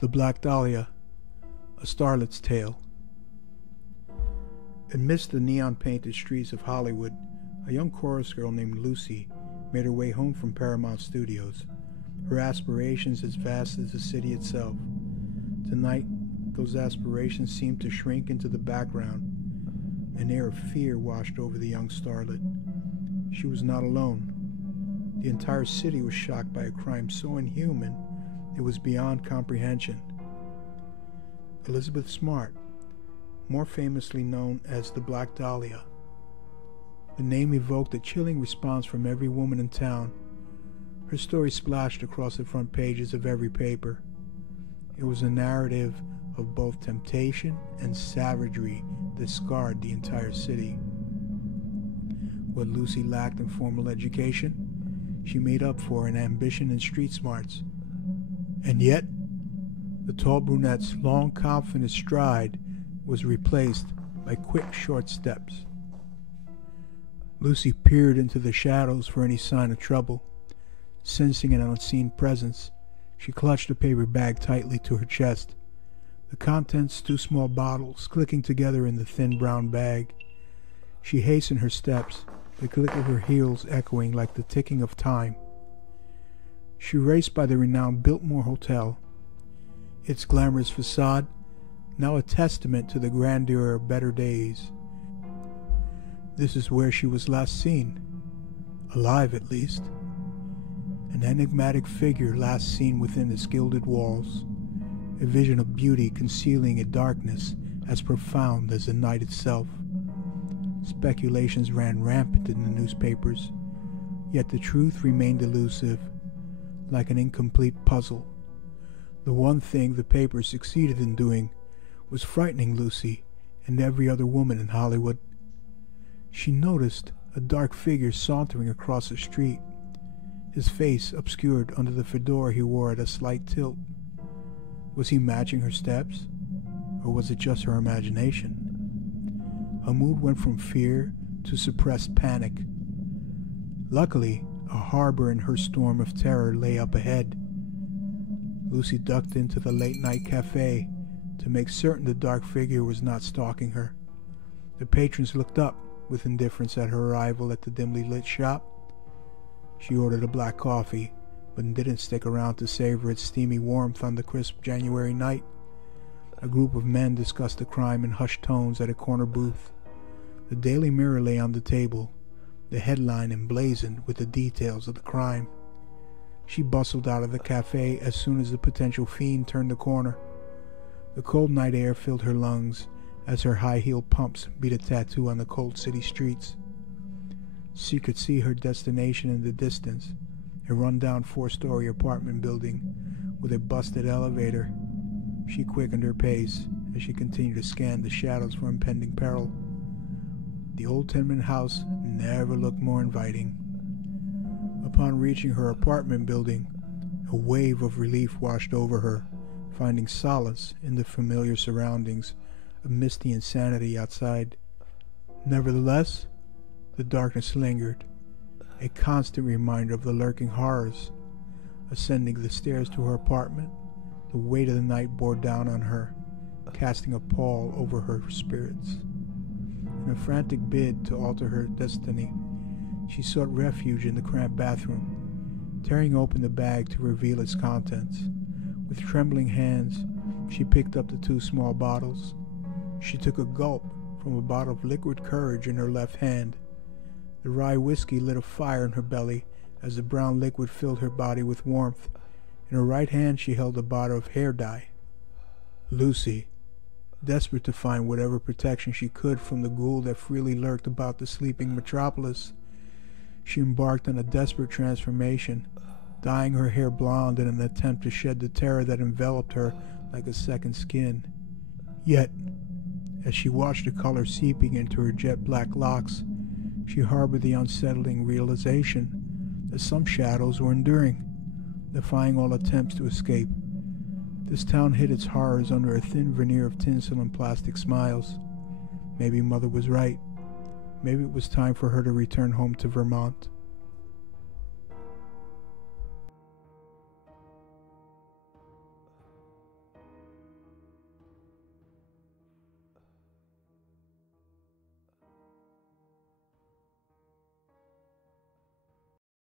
The Black Dahlia, a Starlet's Tale. Amidst the neon-painted streets of Hollywood, a young chorus girl named Lucy made her way home from Paramount Studios, her aspirations as vast as the city itself. Tonight, those aspirations seemed to shrink into the background. An air of fear washed over the young starlet. She was not alone. The entire city was shocked by a crime so inhuman it was beyond comprehension. Elizabeth Smart, more famously known as the Black Dahlia. The name evoked a chilling response from every woman in town. Her story splashed across the front pages of every paper. It was a narrative of both temptation and savagery that scarred the entire city. What Lucy lacked in formal education, she made up for in ambition and street smarts. And yet, the tall brunette's long, confident stride was replaced by quick, short steps. Lucy peered into the shadows for any sign of trouble. Sensing an unseen presence, she clutched the paper bag tightly to her chest. The contents, 2 small bottles, clicking together in the thin brown bag. She hastened her steps, the click of her heels echoing like the ticking of time. She raced by the renowned Biltmore Hotel, its glamorous facade now a testament to the grandeur of better days. This is where she was last seen, alive at least. An enigmatic figure last seen within its gilded walls, a vision of beauty concealing a darkness as profound as the night itself. Speculations ran rampant in the newspapers, yet the truth remained elusive, like an incomplete puzzle. The one thing the papers succeeded in doing was frightening Lucy and every other woman in Hollywood. She noticed a dark figure sauntering across the street, his face obscured under the fedora he wore at a slight tilt. Was he matching her steps, or was it just her imagination? Her mood went from fear to suppressed panic. Luckily, a harbor in her storm of terror lay up ahead. Lucy ducked into the late-night cafe to make certain the dark figure was not stalking her. The patrons looked up with indifference at her arrival at the dimly lit shop. She ordered a black coffee, but didn't stick around to savor its steamy warmth on the crisp January night. A group of men discussed the crime in hushed tones at a corner booth. The Daily Mirror lay on the table, the headline emblazoned with the details of the crime. She bustled out of the cafe as soon as the potential fiend turned the corner. The cold night air filled her lungs as her high-heeled pumps beat a tattoo on the cold city streets. She could see her destination in the distance, a run-down 4-story apartment building with a busted elevator. She quickened her pace as she continued to scan the shadows for impending peril. The old tenement house never looked more inviting. Upon reaching her apartment building, a wave of relief washed over her, finding solace in the familiar surroundings amidst the insanity outside. Nevertheless, the darkness lingered, a constant reminder of the lurking horrors. Ascending the stairs to her apartment, the weight of the night bore down on her, casting a pall over her spirits. In a frantic bid to alter her destiny, she sought refuge in the cramped bathroom, tearing open the bag to reveal its contents. With trembling hands, she picked up the 2 small bottles. She took a gulp from a bottle of liquid courage in her left hand. The rye whiskey lit a fire in her belly as the brown liquid filled her body with warmth. In her right hand she held a bottle of hair dye. Lucy, desperate to find whatever protection she could from the ghoul that freely lurked about the sleeping metropolis, she embarked on a desperate transformation, dyeing her hair blonde in an attempt to shed the terror that enveloped her like a second skin. Yet, as she watched the color seeping into her jet-black locks, she harbored the unsettling realization that some shadows were enduring, defying all attempts to escape. This town hid its horrors under a thin veneer of tinsel and plastic smiles. Maybe Mother was right. Maybe it was time for her to return home to Vermont.